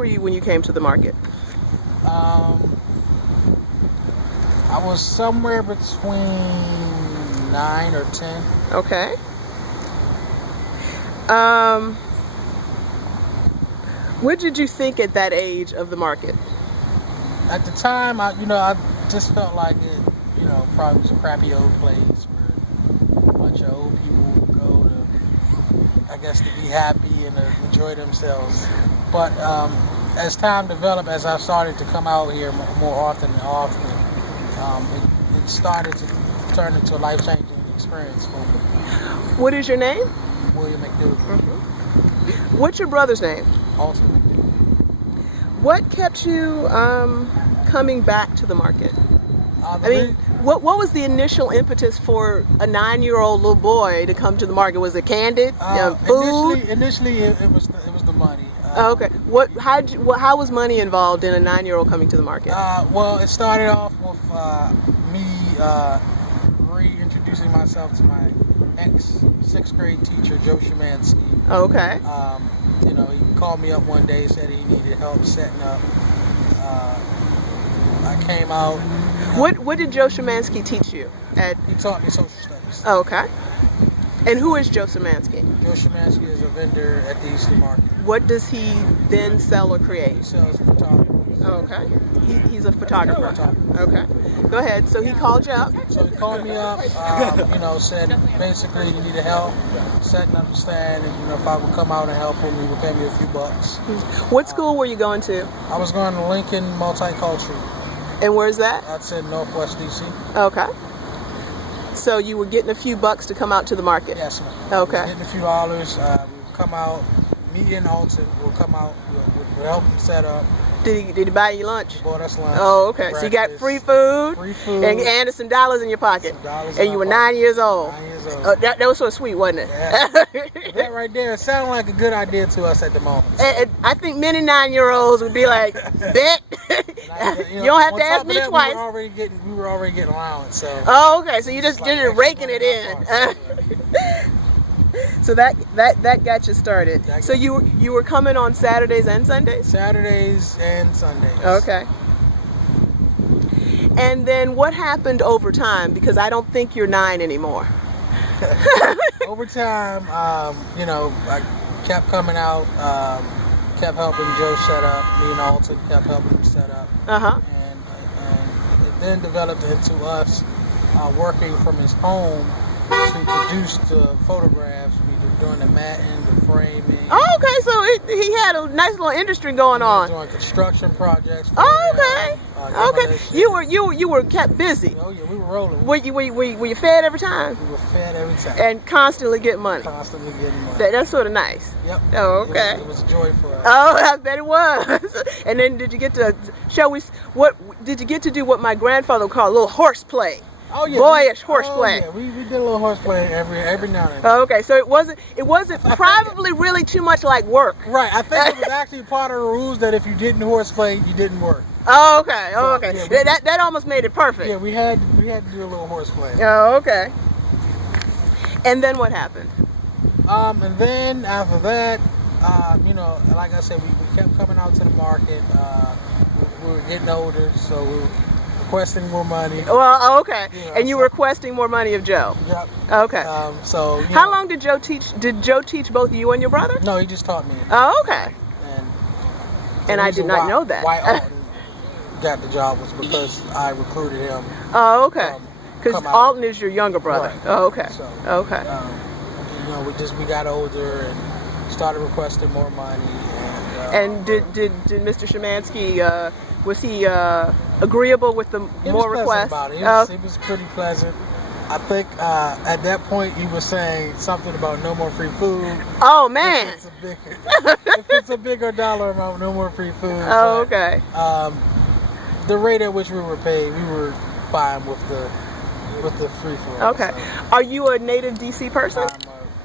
were you when you came to the market? I was somewhere between 9 or 10. Okay. What did you think at that age of the market? At the time, I just felt like it, probably was a crappy old place where a bunch of old people would go to, I guess, to be happy and to enjoy themselves. But as time developed, as I started to come out here more often and often, it started to turn into a life-changing experience for me. What is your name? William McDougle. Mm-hmm. What's your brother's name? Alton McDougle. What kept you coming back to the market? What was the initial impetus for a 9-year-old little boy to come to the market? Was it candid? Food? Initially, it was the money. Okay. How was money involved in a 9-year-old coming to the market? Well, it started off with me reintroducing myself to my ex-6th grade teacher, Joe Szymanski. Okay. He called me up one day, said he needed help setting up. I came out. What did Joe Szymanski teach you? He taught me social studies. Okay. And who is Joe Szymanski? Joe Szymanski is a vendor at the Eastern Market. What does he then sell or create? He sells photography. Okay. He's a photographer. Okay. Go ahead. So he called you up? So he called me up, said basically he needed help setting up the stand, and if I would come out and help him, he would pay me a few bucks. What school were you going to? I was going to Lincoln Multicultural. And where's that? That's in Northwest DC. Okay. So you were getting a few bucks to come out to the market? Yes, ma'am. Okay. Getting a few dollars. We would come out, me and Alton will come out, we'll help him set up. Did he buy you lunch? He bought us lunch. Oh, okay. So you got free food, and some dollars in your pocket. And you were 9 years old. 9 years old. That was so sweet, wasn't it? Yeah. That right there sounded like a good idea to us at the moment. And I think many 9-year-olds would be like, bet. You don't have to ask me twice. We were already getting allowance. So. Oh, okay. So you just raking it in. So that got you started. So you were coming on Saturdays and Sundays? Saturdays and Sundays. Okay. And then what happened over time? Because I don't think you're 9 anymore. Over time, I kept coming out, kept helping Joe set up. Me and Alton kept helping him set up. Uh-huh. And it then developed into us working from his home to produce the photographs. We were doing the matting, the framing. Oh, okay. So he had a nice little industry going on. Doing construction projects. Oh, okay. Okay. You were kept busy. Oh yeah, we were rolling. Were you fed every time? We were fed every time. And constantly getting money. Constantly getting money. That's sort of nice. Yep. Oh, okay. It was a joy for us. Oh, I bet it was. And then did you get to do what my grandfather would call a little horseplay? Oh yeah, boyish horseplay. Yeah, we did a little horseplay every now and then. Oh, okay, so it wasn't probably really too much like work. Right, I think it was actually part of the rules that if you didn't horseplay, you didn't work. Oh, okay. Oh, okay. Yeah, that almost made it perfect. Yeah, we had to do a little horseplay. Oh, okay. And then what happened? And then after that, like I said, we kept coming out to the market. We were getting older, so we were requesting more money. Well, okay. And you were requesting more money of Joe. Yep. Okay. How long did Joe teach? Did Joe teach both you and your brother? No, he just taught me. Oh, okay. And I did not know that. Why Alton got the job was because I recruited him. Oh, okay. Because Alton is your younger brother. Right. Oh, okay. So, okay. We got older and started requesting more money. And did Mr. Szymanski was he agreeable with the more requests? About it. He was pretty pleasant. I think at that point he was saying something about no more free food. Oh man! If it's a bigger dollar amount, no more free food. Oh, okay. The rate at which we were paid, we were fine with the free food. Okay. So. Are you a native DC person? I'm a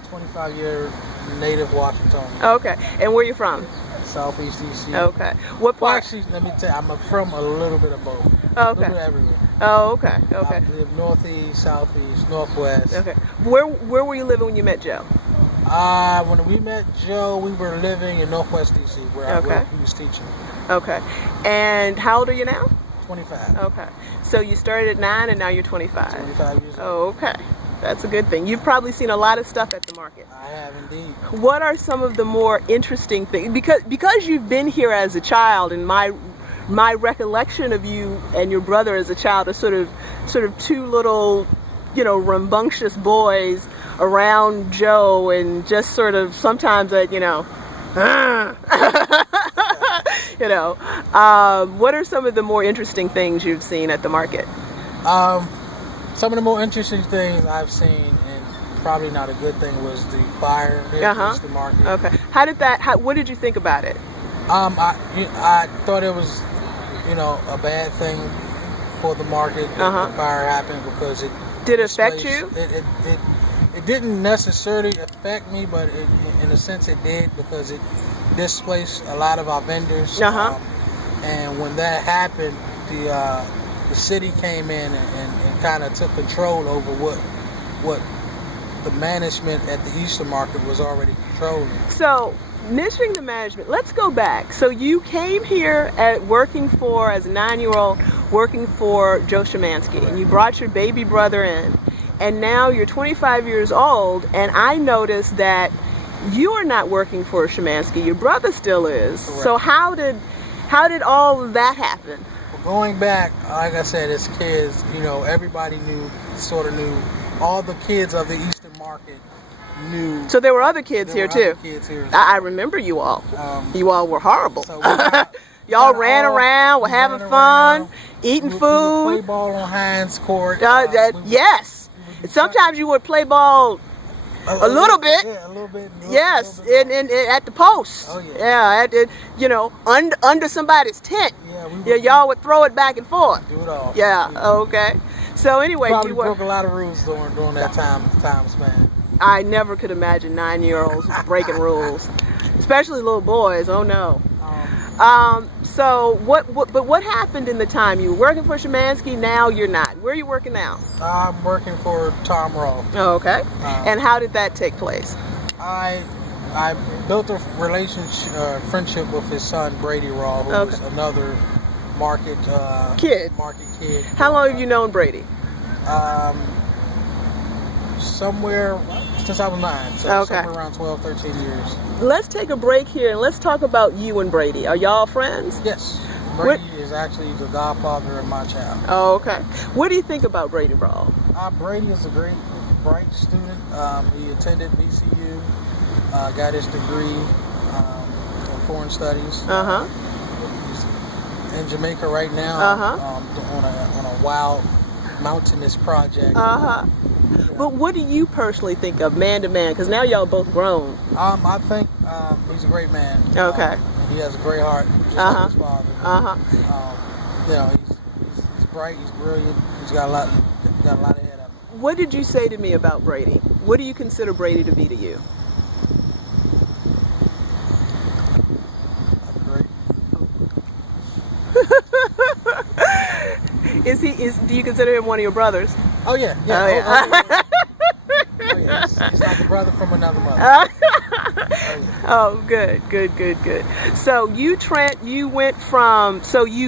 25-year native Washingtonian. Okay. And where are you from? Southeast DC. Okay. What part? Well, actually, let me tell you, I'm from a little bit of both. Okay. A little bit everywhere. Oh, okay. Okay. I live northeast, southeast, northwest. Okay. Where were you living when you met Joe? When we met Joe, we were living in Northwest DC, where he was teaching. Okay. And how old are you now? 25. Okay. So you started at 9 and now you're 25. 25 years old. Oh, okay. That's a good thing. You've probably seen a lot of stuff at the market. I have indeed. What are some of the more interesting things? Because you've been here as a child, and my recollection of you and your brother as a child are sort of two little, rambunctious boys around Joe, and just sort of sometimes what are some of the more interesting things you've seen at the market? Some of the more interesting things I've seen, and probably not a good thing, was the fire at the market. Okay. What did you think about it? I thought it was, a bad thing for the market that the fire happened, because it did it affect you? It didn't necessarily affect me, but in a sense it did, because it displaced a lot of our vendors. And when that happened, the city came in and kind of took control over what the management at the Easter market was already controlling. So, mentioning the management, let's go back. So you came here as a 9-year-old, working for Joe Szymanski, and you brought your baby brother in, and now you're 25 years old, and I noticed that you are not working for Szymanski. Your brother still is. Correct. So how did all of that happen? Going back, like I said, as kids, everybody sort of knew. All the kids of the Eastern market knew. So there were other kids here too. I remember you all. You all were horrible. So y'all ran around, were having fun, eating food. We would play ball on Hines Court. Yes. Sometimes you would play ball a little bit. Yeah, a little bit. Yes, and at the post. Oh yeah. Under somebody's tent. Yeah, y'all would throw it back and forth. Do it all. Yeah. Okay. So anyway, probably broke a lot of rules during that time span. I never could imagine 9-year-olds breaking rules, especially little boys. Oh no. So what happened in the time you were working for Szymanski? Now you're not. Where are you working now? I'm working for Tom Rall. Oh, okay. And how did that take place? I built a friendship with his son Brady Rall, who was another market kid. How long have you known Brady? Somewhere since I was 9, so somewhere around 12, 13 years. Let's take a break here and let's talk about you and Brady. Are y'all friends? Yes. Brady is actually the godfather of my child. Oh, okay. What do you think about Brady Rall? Brady is a great, bright student. He attended VCU, got his degree in foreign studies. He's in Jamaica right now on a wild mountainous project. But what do you personally think of man to man? Because now y'all both grown. I think he's a great man. Okay. He has a great heart, just like his father. He's bright. He's brilliant. He's got a lot ahead of him. What did you say to me about Brady? What do you consider Brady to be to you? Great. Do you consider him one of your brothers? Oh yeah. He's like a brother from another mother. Oh, good. So you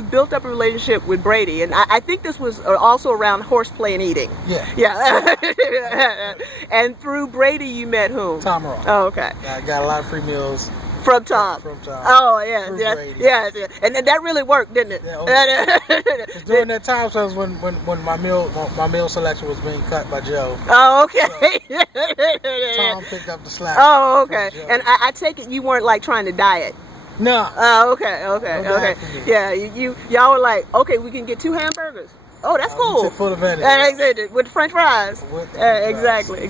built up a relationship with Brady, and I think this was also around horseplay and eating. Yeah. And through Brady, you met whom? Tom Rall. Oh, okay. I got a lot of free meals. From Tom. Oh, yes. And that really worked, didn't it? Yeah, during that time, so it was when my meal selection was being cut by Joe. Oh, okay. So Tom picked up the slack. Oh, okay. And I take it you weren't like trying to diet. No. Oh, okay. Yeah, y'all were like, okay, we can get 2 hamburgers. Oh, that's cool. Full of anything. With French fries. Exactly.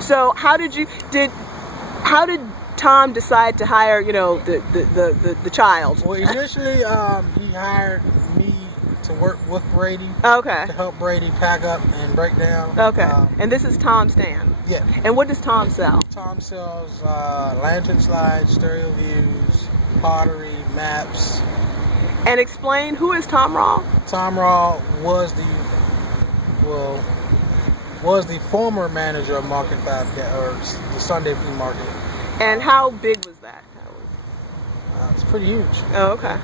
So how did Tom decide to hire, the child? Well, initially, he hired me to work with Brady. Okay. To help Brady pack up and break down. Okay. And this is Tom's stand. Yeah. And what does Tom sell? Tom sells lantern slides, stereo views, pottery, maps. And explain, who is Tom Rall? Tom Rall was was the former manager of Market 5, or the Sunday Flea Market. And how big was that? It's pretty huge. Oh, okay.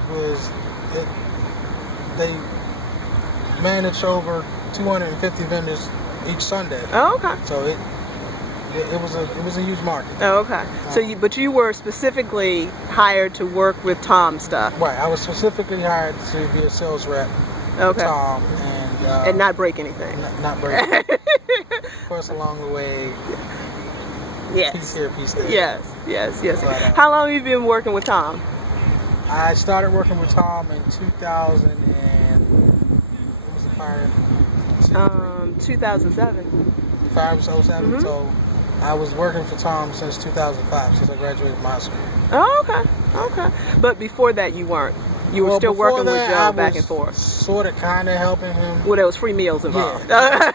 They managed over 250 vendors each Sunday. Oh, okay. So it was a huge market. Oh, okay. But you were specifically hired to work with Tom's stuff. Right. I was specifically hired to be a sales rep for Tom and not break anything. Not break. Of course, along the way. Yes. Piece here, piece there. Yes. But, how long have you been working with Tom? I started working with Tom in 2000 and what was the fire? 2007. The fire was 07. Mm-hmm. So I was working for Tom since 2005, since I graduated from high school. Oh, okay. But before that, you weren't. You were still working with Joe back and forth. Sort of, kind of helping him. Well, there was free meals involved. Yeah.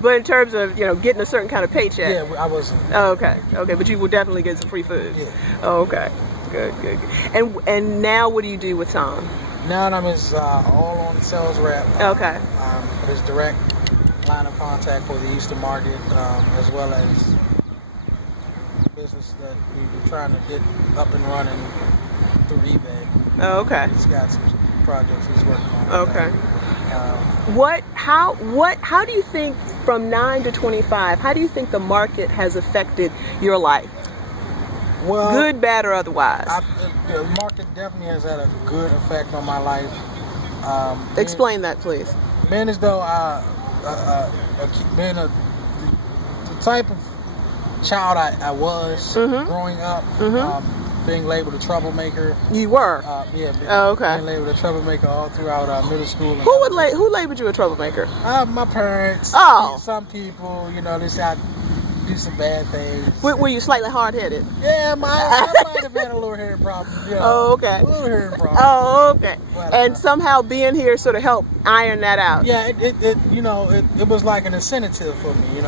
But in terms of getting a certain kind of paycheck. Yeah, I wasn't. Oh, okay. But you will definitely get some free food. Yeah. Oh, okay. Good. And now what do you do with Tom? Now I'm his all-on sales rep. Okay. His direct line of contact for the Eastern market, as well as business that we were trying to get up and running through eBay. Oh, okay. He's got some projects he's working on. Okay. How do you think, from 9 to 25, how do you think the market has affected your life? Well, good, bad, or otherwise? The market definitely has had a good effect on my life. Explain that, please. Being as though being the type of child I was growing up, being labeled a troublemaker. You were? Yeah. Oh, okay. Being labeled a troublemaker all throughout middle school. Who labeled you a troublemaker? My parents. Oh. Some people, they say I do some bad things. Were you slightly hard-headed? Yeah, I might have had a little hearing problem. Oh, okay. A little hearing problem. Oh, okay. But, and somehow being here sort of helped iron that out. Yeah, it was like an incentive for me.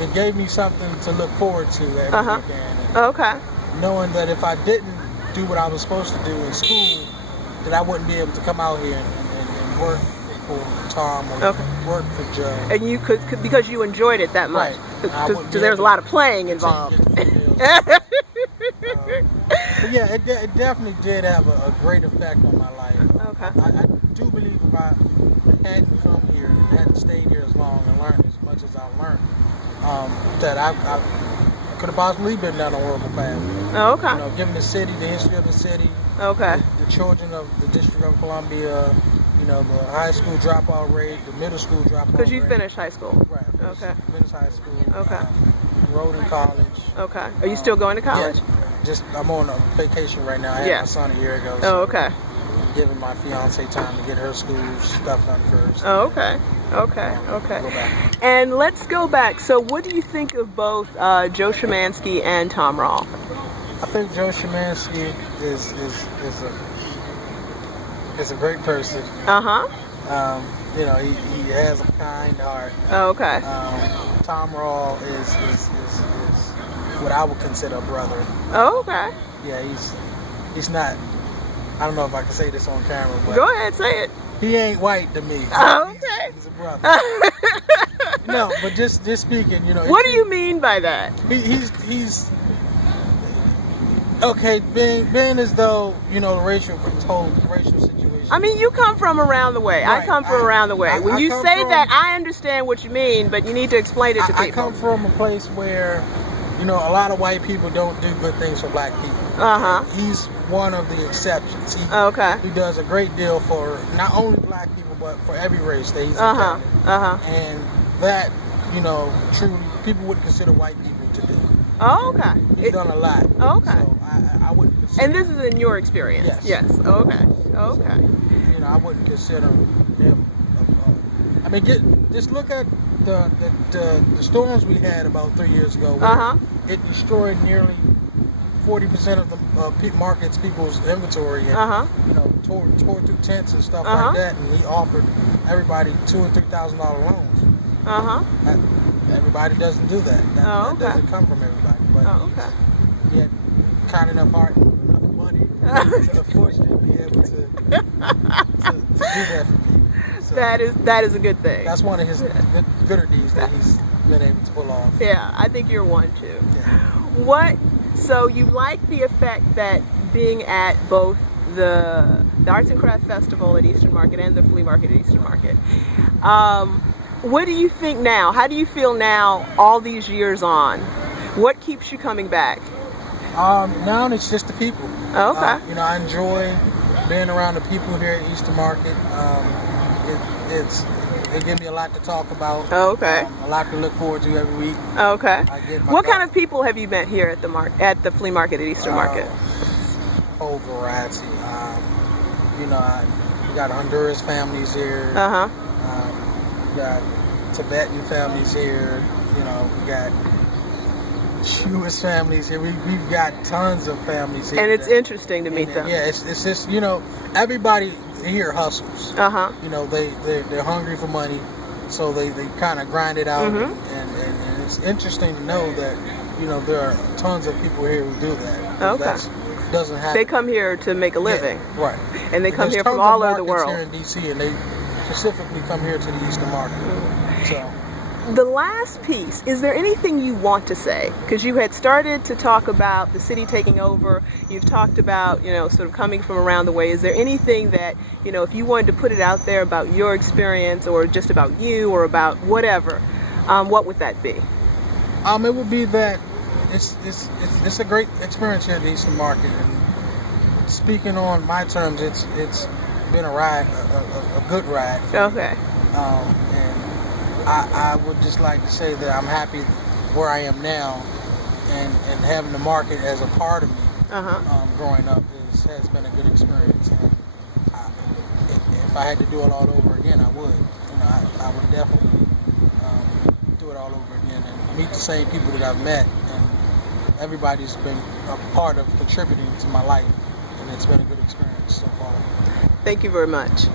It gave me something to look forward to every weekend. Okay. Knowing that if I didn't do what I was supposed to do in school, that I wouldn't be able to come out here and work for Tom or work for Joe. And you could because you enjoyed it that much. Because there was a lot of playing involved. But yeah, it definitely did have a great effect on my life. Okay. I do believe if I hadn't come here and hadn't stayed here as long and learned as much as I learned, that I could have possibly been down a horrible path. Oh, okay. Given the city, the history of the city, okay, the children of the District of Columbia, the high school dropout rate, the middle school dropout rate. Because you finished high school. Right. Okay. Finished high school. Okay. Enrolled in college. Okay. Are you still going to college? Yeah. I'm on a vacation right now. I had my son a year ago. So okay. Giving my fiance time to get her school stuff done first. Oh, okay. Okay. And let's go back. So what do you think of both Joe Szymanski and Tom Rall? I think Joe Szymanski is a great person. He has a kind heart. Oh, okay. Tom Rall is what I would consider a brother. Oh, okay. Yeah, he's not. I don't know if I can say this on camera, but go ahead, say it. He ain't white to me. Oh, okay. He's a brother. No, but just speaking, What do you mean by that? He's okay. Being as though this whole racial situation. I mean, you come from around the way. Right. I come from around the way. When you say that, I understand what you mean, but you need to explain it to people. I come from a place where, a lot of white people don't do good things for black people. He's one of the exceptions. He does a great deal for not only black people, but for every race that he's encountered. And that, truly, people would consider white people to do. Oh, okay. He's done a lot. Okay. So I wouldn't consider. And this is in your experience? Yes. Okay. So, I wouldn't consider him. I mean, just look at the storms we had about 3 years ago. Where it destroyed nearly 40% of the market's people's inventory, and tore through tents and stuff like that. And he offered everybody $2,000 and $3,000 loans. Everybody doesn't do that. That doesn't come from everybody. But he had kind enough heart, and enough money to unfortunately be able to do that for people. So that is a good thing. that's one of his gooder deeds that he's been able to pull off. Yeah, I think you're one too. Yeah. So you like the effect that being at both the Arts and Crafts Festival at Eastern Market and the Flea Market at Eastern Market. What do you think now? How do you feel now, all these years on? What keeps you coming back? Now it's just the people. Okay. I enjoy being around the people here at Eastern Market. They give me a lot to talk about. Okay. A lot to look forward to every week. Okay. What kind of people have you met here at the Flea Market at Eastern Market? Whole variety. We got Honduras families here. We got Tibetan families here. We got Jewish families here. We've got tons of families here. And it's interesting to meet them. Yeah, it's just, everybody here hustles. They're hungry for money, so they kind of grind it out. And it's interesting to know that, there are tons of people here who do that. Okay. Doesn't happen. They come here to make a living. Yeah, right. And they come here from all over the world. Here in DC, and they specifically come here to the Eastern Market. So. The last piece, is there anything you want to say? Because you had started to talk about the city taking over. You've talked about, sort of coming from around the way. Is there anything that, if you wanted to put it out there about your experience or just about you or about whatever, what would that be? It would be that it's a great experience here at the Eastern Market. And speaking on my terms, it's been a ride, a good ride. Okay. And I would just like to say that I'm happy where I am now, and having the market as a part of me growing up has been a good experience. And if I had to do it all over again, I would. I would definitely do it all over again and meet the same people that I've met, and everybody's been a part of contributing to my life, and it's been a good experience so far. Thank you very much.